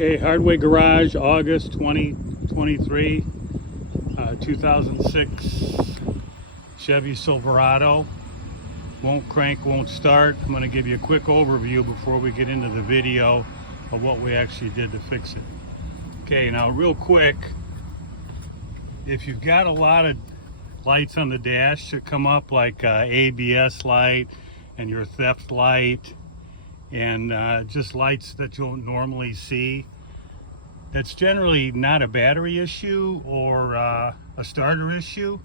Okay, Hardway Garage, August 2023, 2006 Chevy Silverado. Won't crank, won't start. I'm going to give you a quick overview before we get into the video of what we actually did to fix it. Okay, now real quick, if you've got a lot of lights on the dash that come up, like ABS light and your theft light, and just lights that you'll normally see, that's generally not a battery issue or a starter issue.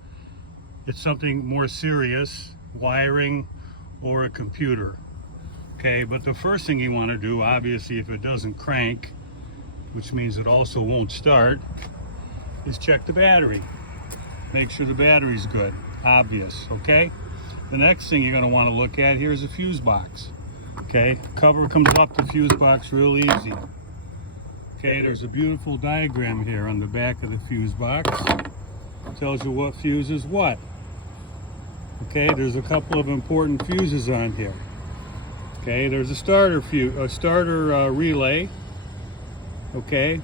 It's something more serious, wiring or a computer. Okay, but the first thing you want to do, obviously, if it doesn't crank, which means it also won't start, is check the battery. Make sure the battery's good, obvious, okay? The next thing you're going to want to look at here is a fuse box. Okay, cover comes off the fuse box real easy. Okay, there's a beautiful diagram here on the back of the fuse box. It tells you what fuse is what. Okay, there's a couple of important fuses on here. Okay, there's a starter relay. Okay,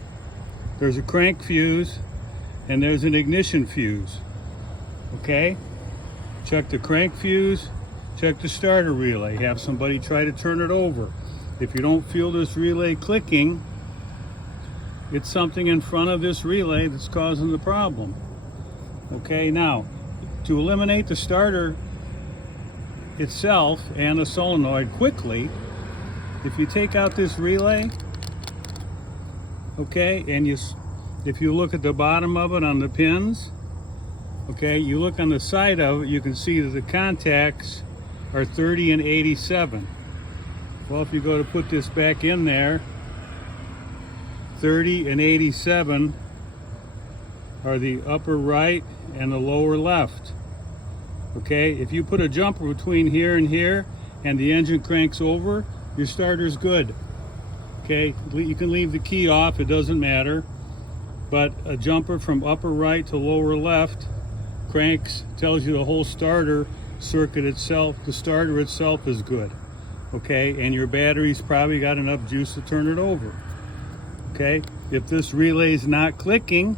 there's a crank fuse and there's an ignition fuse. Okay, check the crank fuse. Check the starter relay. Have somebody try to turn it over. If you don't feel this relay clicking, it's something in front of this relay that's causing the problem. Okay, now, to eliminate the starter itself and the solenoid quickly, if you take out this relay, okay, and if you look at the bottom of it on the pins, okay, you look on the side of it, you can see that the contacts are 30 and 87. Well, if you go to put this back in there, 30 and 87 are the upper right and the lower left. Okay, if you put a jumper between here and the engine cranks over, your starter's good. Okay, you can leave the key off, it doesn't matter, but a jumper from upper right to lower left cranks, tells you the whole starter circuit itself, the starter itself is good. Okay, and your battery's probably got enough juice to turn it over. Okay, if this relay is not clicking,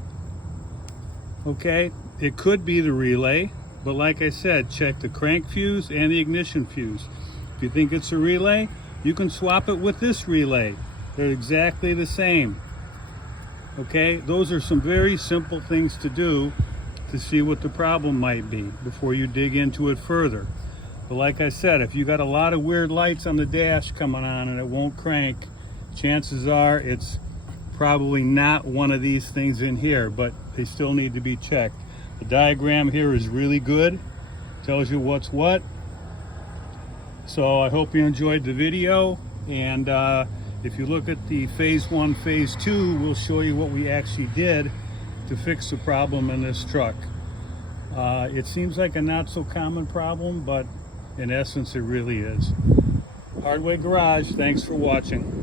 okay, it could be the relay, but like I said, check the crank fuse and the ignition fuse. If you think it's a relay, you can swap it with this relay. They're exactly the same. Okay, those are some very simple things to do to see what the problem might be before you dig into it further. But like I said, if you got a lot of weird lights on the dash coming on and it won't crank, chances are it's probably not one of these things in here, but they still need to be checked. The diagram here is really good, tells you what's what. So I hope you enjoyed the video, and if you look at the phase 1, phase 2, we'll show you what we actually did to fix the problem in this truck. It seems like a not so common problem, but in essence it really is. Hardway Garage, thanks for watching.